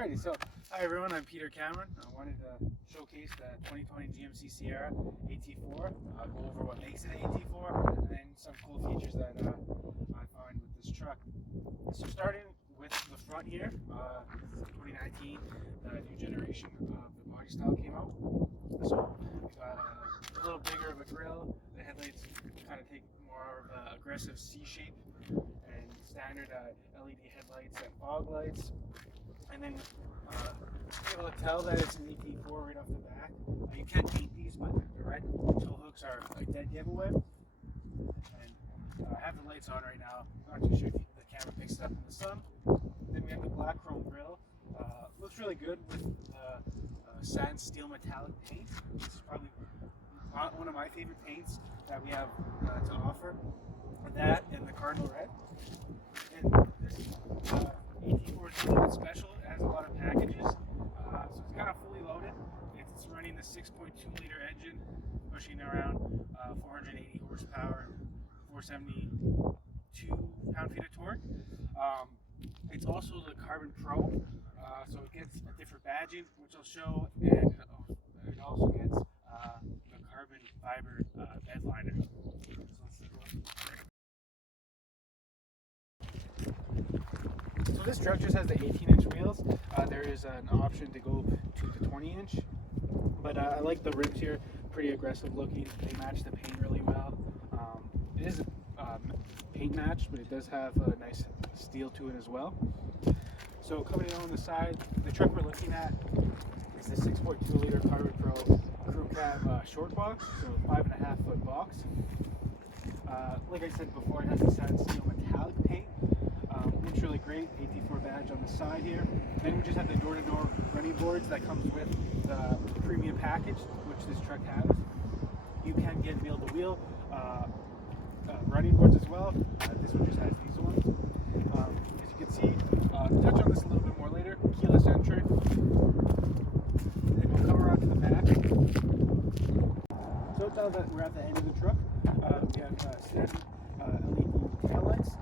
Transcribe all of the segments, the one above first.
Alrighty, so hi everyone, I'm Peter Cameron. I wanted to showcase the 2020 GMC Sierra AT4, go over what makes it an AT4, and then some cool features that I find with this truck. So starting with the front here, 2019, the new generation of the body style came out. So we got a little bigger of a grille, the headlights kind of take more of an aggressive C shape, and standard LED headlights and fog lights. And then be able to tell that it's an AT4 right off the back. You can paint these, but the red tow hooks are a dead giveaway. And I have the lights on right now. I'm not too sure if the camera picks it up in the sun. Then we have the black chrome grille. Looks really good with sand steel metallic paint. This is probably one of my favorite paints that we have to offer. That and the cardinal red. And this AT4 is a little special. It has a lot of packages, so it's kind of fully loaded. It's running the 6.2 liter engine, pushing around 480 horsepower, 472 pound-feet of torque. It's also the Carbon Pro, so it gets a different badging, which I'll show, and it also gets the carbon fiber bed liner. So let's take a look. So this truck just has the 18-inch wheels. There is an option to go to the 20-inch, but I like the rims here, pretty aggressive looking. They match the paint really well. It is paint matched, but it does have a nice steel to it as well. So coming on the side, the truck we're looking at is the 6.2 liter Carbon Pro crew cab short box, so 5.5 foot box. Like I said before, it has a sand steel metallic paint. Looks really great. AT4 badge on the side here. Then we just have the door-to-door running boards that comes with the premium package, which this truck has. You can get wheel-to-wheel running boards as well. This one just has these ones. As you can see, touch on this a little bit more later. Keyless entry. Then we'll come around to the back. So now that we're at the end of the truck, we have standard LED taillights.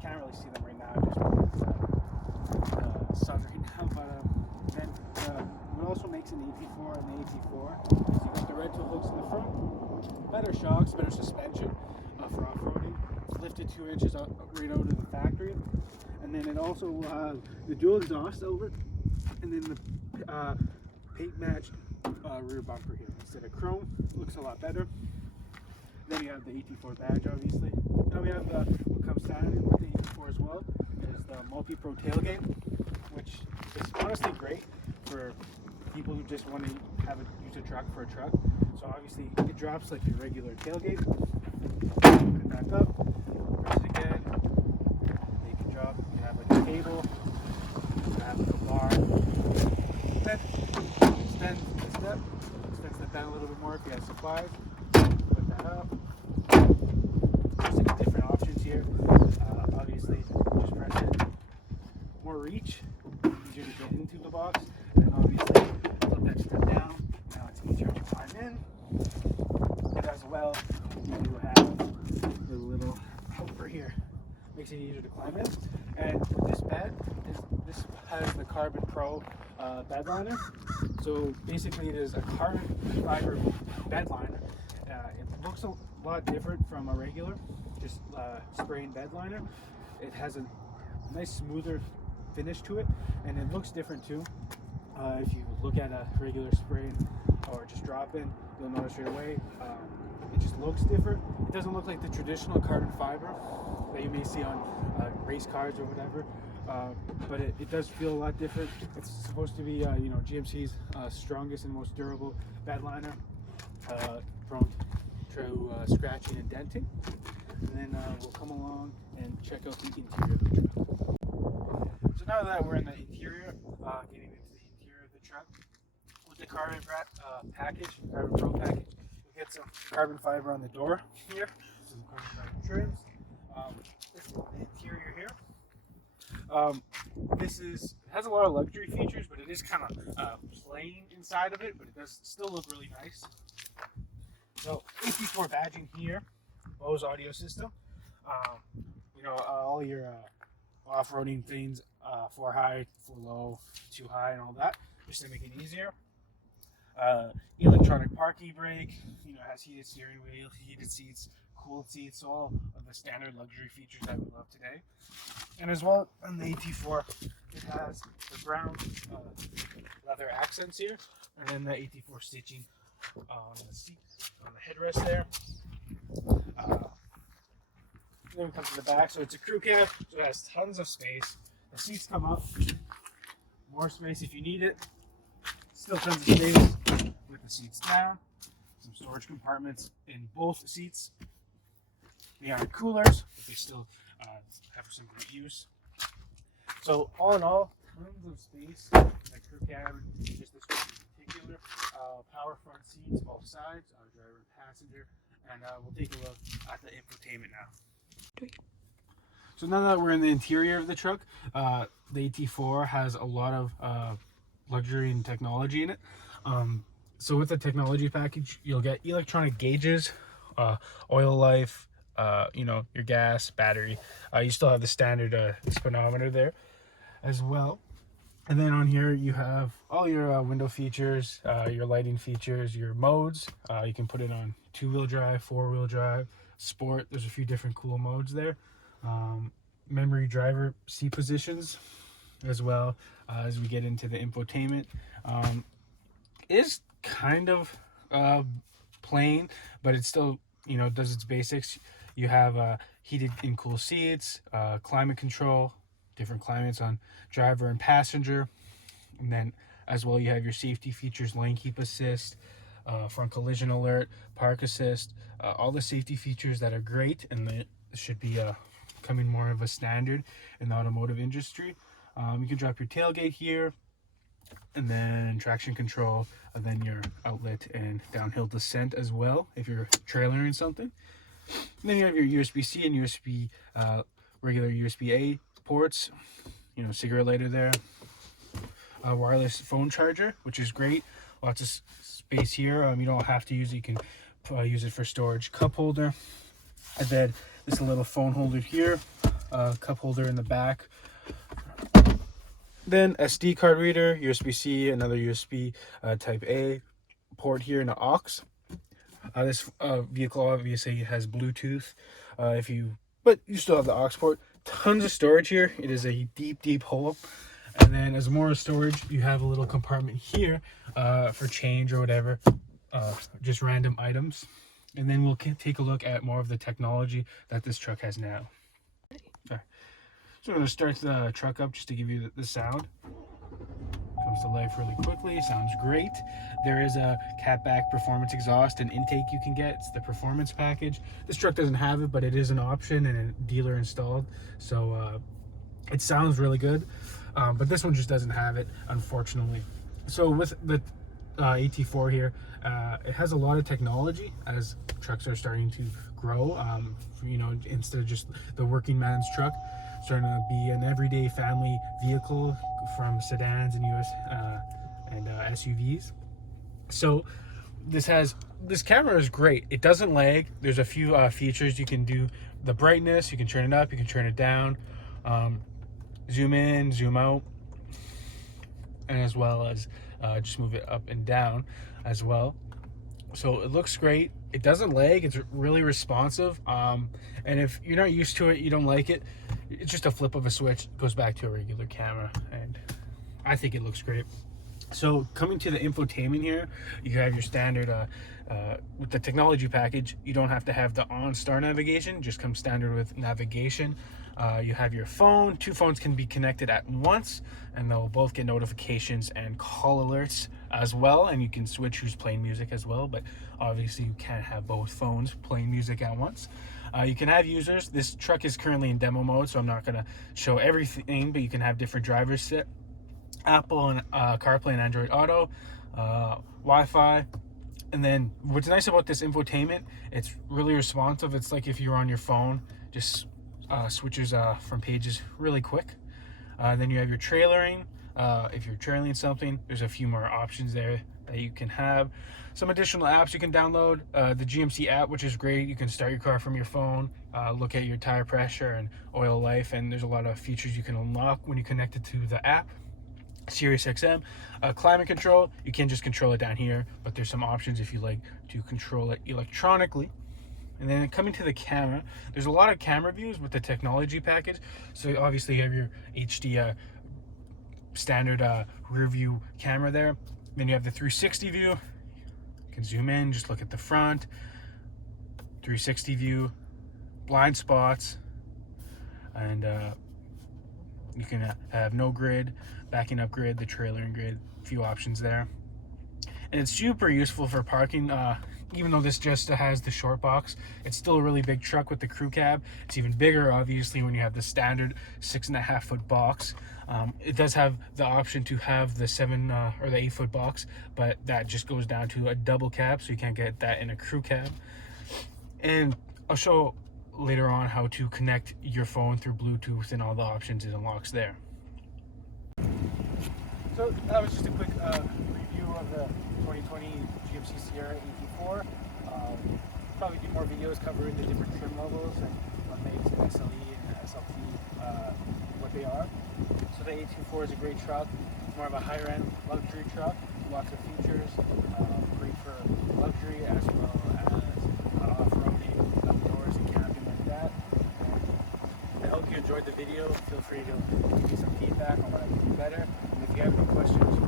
Can't really see them right now, just because the sun right now. But then what also makes an AT4 an AT4 is you got the red tow hooks in the front, better shocks, better suspension for off-roading. It's lifted 2 inches up, right out of the factory, and then it also will have the dual exhaust over, and then the paint matched rear bumper here instead of chrome. Looks a lot better. Then you have the AT4 badge, obviously. Now we have what comes standard with the AT4 as well, is the multi-pro tailgate, which is honestly great for people who just want to use a truck for a truck. So obviously it drops like your regular tailgate. Put it back up, press it again. You can drop. You can have like a table. You can have like a bar. Then extend that down a little bit more if you have supplies. Put that up. There's like different options here. Obviously, just press it. More reach, easier to get into the box. And obviously, flip that step down. Now it's easier to climb in. And as well, you do have the little helper here. Makes it easier to climb in. And this bed this has the Carbon Pro bed liner. So basically, it is a carbon fiber bed liner. It looks a lot different from a regular, just spraying bed liner. It has a nice smoother finish to it, and it looks different too. If you look at a regular spray or just drop in, you'll notice right away it just looks different. It doesn't look like the traditional carbon fiber that you may see on race cars or whatever, but it does feel a lot different. It's supposed to be GMC's strongest and most durable bed liner, prone to scratching and denting. And then we'll come along and check out the interior of the truck. So now that we're in the interior, getting into the interior of the truck, with the carbon package, Carbon Pro package, you'll get some carbon fiber on the door here, some carbon fiber trims. This is the interior here. This has a lot of luxury features, but it is kind of plain inside of it, but it does still look really nice. So AT4 badging here, Bose audio system. All your off-roading things, 4 high, 4 low, 2 high, and all that, just to make it easier. Electronic parking brake, has heated steering wheel, heated seats, cooled seats, all of the standard luxury features that we love today. And as well, on the AT4, it has the brown leather accents here, and then the AT4 stitching on the seat, on the headrest there. Then we come to the back, so it's a crew cab, so it has tons of space. The seats come up, more space if you need it. Still tons of space with the seats down. Some storage compartments in both seats. They aren't coolers, but they still have some great use. So all in all, tons of space. That crew cab, just this one in particular. Power front seats, both sides, driver and passenger. And we'll take a look at the infotainment now. So now that we're in the interior of the truck, the AT4 has a lot of luxury and technology in it. So with the technology package, you'll get electronic gauges, oil life, your gas, battery. You still have the standard speedometer there as well. And then on here you have all your window features, your lighting features, your modes. You can put it on 2-wheel drive, 4-wheel drive, sport. There's a few different cool modes there. Memory driver seat positions as well. As we get into the infotainment, is kind of plain, but it still does its basics. You have heated and cool seats, climate control, different climates on driver and passenger, and then as well you have your safety features, lane keep assist, front collision alert, park assist, all the safety features that are great and that should be becoming more of a standard in the automotive industry. You can drop your tailgate here, and then traction control, and then your outlet and downhill descent as well if you're trailering something. And then you have your USB-C and USB regular USB-A ports, cigarette lighter there, a wireless phone charger, which is great. Lots of space here. You don't have to use it. You can use it for storage. Cup holder, and then this little phone holder here, cup holder in the back. Then SD card reader, USB-C, another USB type A port here, and an aux. This vehicle obviously has Bluetooth, but you still have the aux port. Tons of storage here. It is a deep hole. And then as more storage, you have a little compartment here for change or whatever, just random items. And then we'll take a look at more of the technology that this truck has now. Sorry. So I'm going to start the truck up just to give you the sound. Comes to life really quickly. Sounds great. There is a catback performance exhaust and intake you can get. It's the performance package. This truck doesn't have it, but it is an option and a dealer installed. So it sounds really good. But this one just doesn't have it, unfortunately. So with the AT4 here, it has a lot of technology as trucks are starting to grow. Instead of just the working man's truck, starting to be an everyday family vehicle from sedans and SUVs. So this camera is great. It doesn't lag. There's a few features you can do. The brightness, you can turn it up, you can turn it down, zoom in, zoom out, and as well as just move it up and down as well. So it looks great. It doesn't lag. It's really responsive. And if you're not used to it, you don't like it, it's just a flip of a switch. It goes back to a regular camera, and I think it looks great. So coming to the infotainment here, you have your standard with the technology package. You don't have to have the OnStar navigation, just comes standard with navigation. You have your phone. 2 phones can be connected at once, and they'll both get notifications and call alerts as well, and you can switch who's playing music as well, but obviously you can't have both phones playing music at once. You can have users. This truck is currently in demo mode, so I'm not going to show everything, but you can have different drivers set. Apple and CarPlay and Android Auto, Wi-Fi. And then what's nice about this infotainment, it's really responsive. It's like if you're on your phone, just switches from pages really quick. Then you have your trailering. If you're trailing something, there's a few more options there that you can have. Some additional apps you can download, the GMC app, which is great. You can start your car from your phone, look at your tire pressure and oil life, and there's a lot of features you can unlock when you connect it to the app. Sirius XM, climate control, you can just control it down here, but there's some options if you like to control it electronically. And then coming to the camera, there's a lot of camera views with the technology package. So obviously you have your HD standard rear view camera there. Then you have the 360 view. You can zoom in, just look at the front. 360 view, blind spots, and you can have no grid, backing up grid, the trailering grid, a few options there. And it's super useful for parking. Even though this just has the short box, it's still a really big truck with the crew cab. It's even bigger, obviously, when you have the standard 6.5 foot box. It does have the option to have the 7 or the 8 foot box, but that just goes down to a double cab, so you can't get that in a crew cab. And I'll show later on how to connect your phone through Bluetooth and all the options it unlocks there. So that was just a quick review of the 2020 GMC Sierra AT4. Probably do more videos covering the different trim levels and what makes an SLE and SLT what they are. So the AT4 is a great truck. It's more of a higher end luxury truck. Lots of features, great for luxury as well as off-roading, outdoors and camping like that. And I hope you enjoyed the video. Feel free to give me some feedback on what I can do better. And if you have any questions,